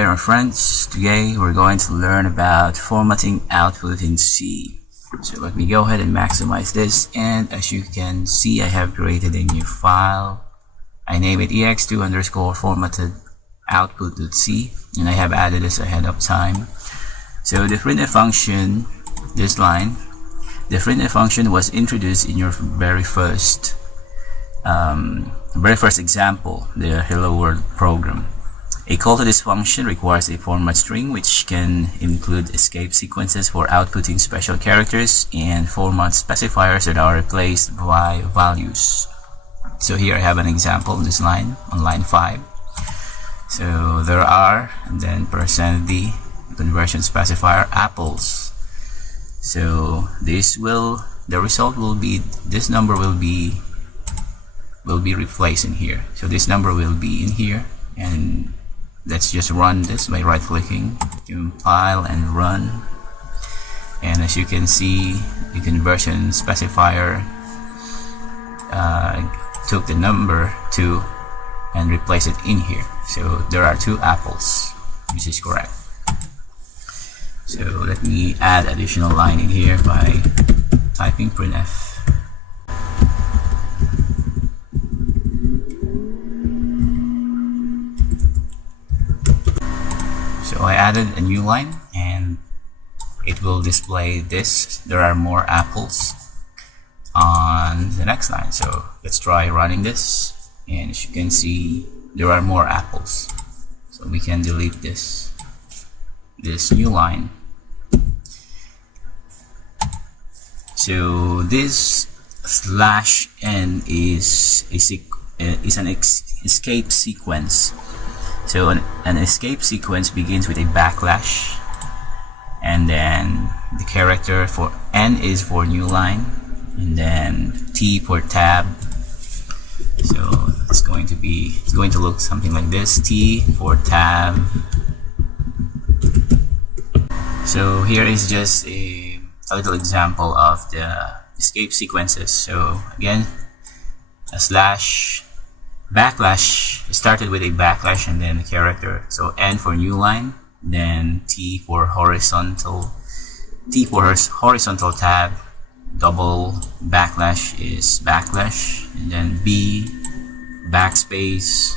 there, my friends. Today we're going to learn about formatting output in C. So let me go ahead and maximize this, and as you can see, I have created a new file. I name it ex2_formatted output.c, and I have added this ahead of time. So the printf function, this line, the printf function was introduced in your very first example, the Hello World program. A call to this function requires a format string, which can include escape sequences for outputting special characters and format specifiers that are replaced by values. So here I have an example of this line on line 5. So there are, and then %d conversion specifier apples. So the result will be, this number will be replaced in here. So this number will be in here, and let's just run this by right clicking, compile and run. And as you can see, the conversion specifier took the number 2 and replaced it in here. So there are 2 apples, which is correct. So let me add additional line in here by typing printf. So I added a new line, and it will display this. There are more apples on the next line. So let's try running this, and as you can see, there are more apples. So we can delete this new line. So this /n is an escape sequence. So an escape sequence begins with a /, and then the character for N is for new line, and then T for tab. So it's going to look something like this: T for tab. So here is just a little example of the escape sequences. So again, a /, started with a / and then the character. So N for new line, then T for horizontal tab, double / is /, and then B, backspace,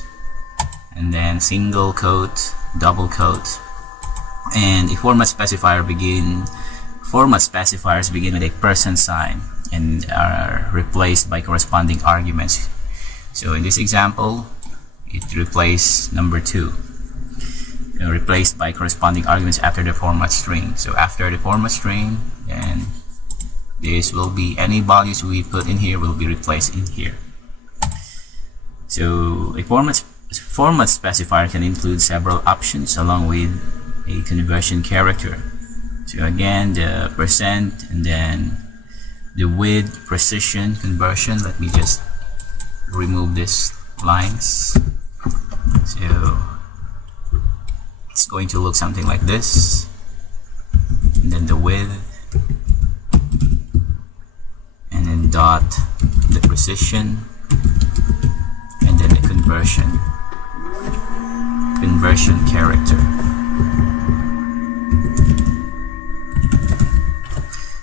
and then single quote, double quote, and the format specifiers begin with a %sign and are replaced by corresponding arguments. So in this example, it replaced number 2, replaced by corresponding arguments after the format string. So after the format string, then this will be, any values we put in here will be replaced in here. So a format specifier can include several options along with a conversion character. So again, the %, and then the with precision conversion. Let me just remove these lines. So it's going to look something like this, and then the with, and then dot the precision, and then the conversion character.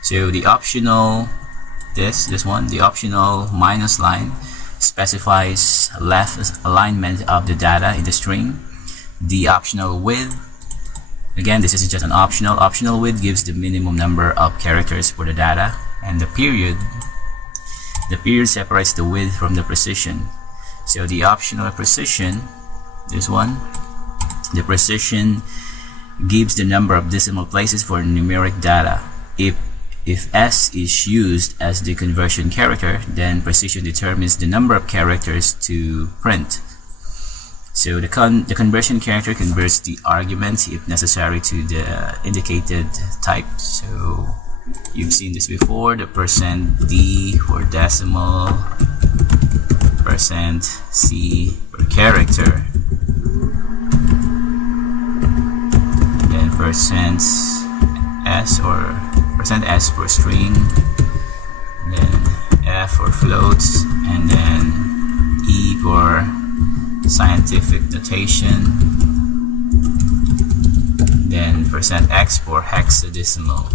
So the optional the optional minus line specifies left alignment of the data in the string. The optional with, again, this is just an optional with gives the minimum number of characters for the data. And the period separates the with from the precision. So the optional precision, the precision gives the number of decimal places for numeric data. If S is used as the conversion character, then precision determines the number of characters to print. So the conversion character converts the argument, if necessary, to the indicated type. So you've seen this before, the %d for decimal, %c for character, then %s or %s for string, then F for floats, and then E for scientific notation, then %x for hexadecimal.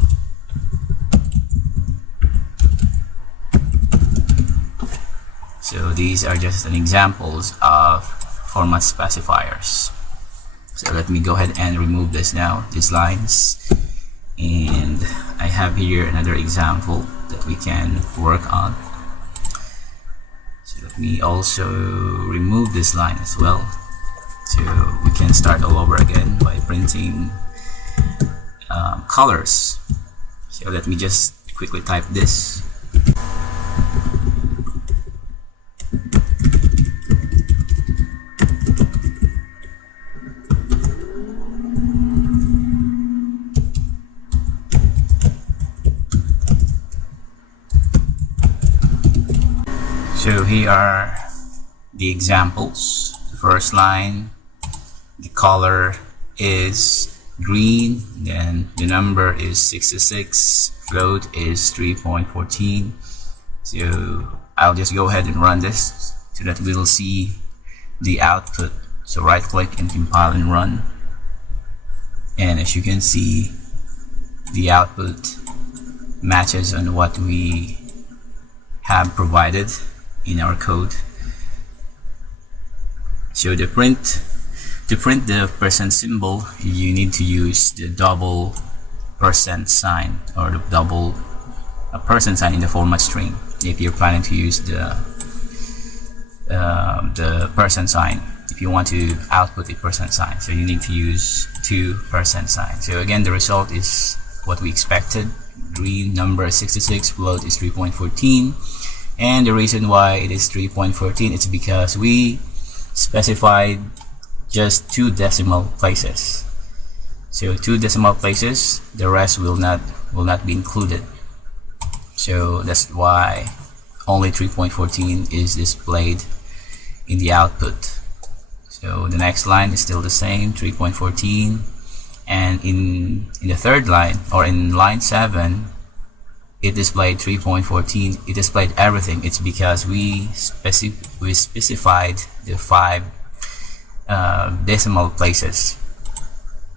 So these are just an examples of format specifiers. So let me go ahead and remove this now, these lines, and I have here another example that we can work on. So let me also remove this line as well, so we can start all over again by printing colors. So let me just quickly type this. So here are the examples. The first line, the color is green, then the number is 66, float is 3.14. So I'll just go ahead and run this so that we'll see the output. So right click and compile and run, and as you can see, the output matches on what we have provided in our code. So to print the % symbol, you need to use the double % sign, or the double % sign in the format string if you're planning to use the % sign. If you want to output the % sign, so you need to use 2 % sign. So again, the result is what we expected. Green number is 66, float is 3.14. And the reason why it is 3.14 is because we specified just 2 decimal places. So 2 decimal places, the rest will not be included. So that's why only 3.14 is displayed in the output. So the next line is still the same, 3.14, and in the third line, or in line 7, it displayed 3.14. It displayed everything. It's because we specified the 5 decimal places.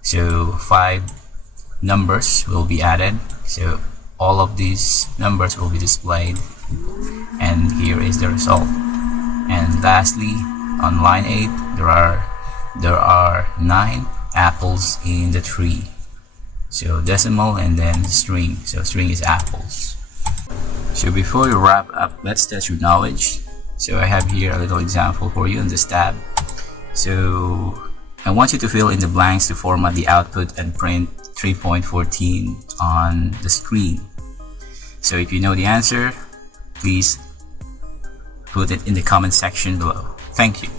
So 5 numbers will be added. So all of these numbers will be displayed, and here is the result. And lastly, on line 8, there are 9 apples in the tree. So decimal and then string. So string is apples. So before we wrap up, let's test your knowledge. So I have here a little example for you in this tab. So I want you to fill in the blanks to format the output and print 3.14 on the screen. So if you know the answer, please put it in the comment section below. Thank you.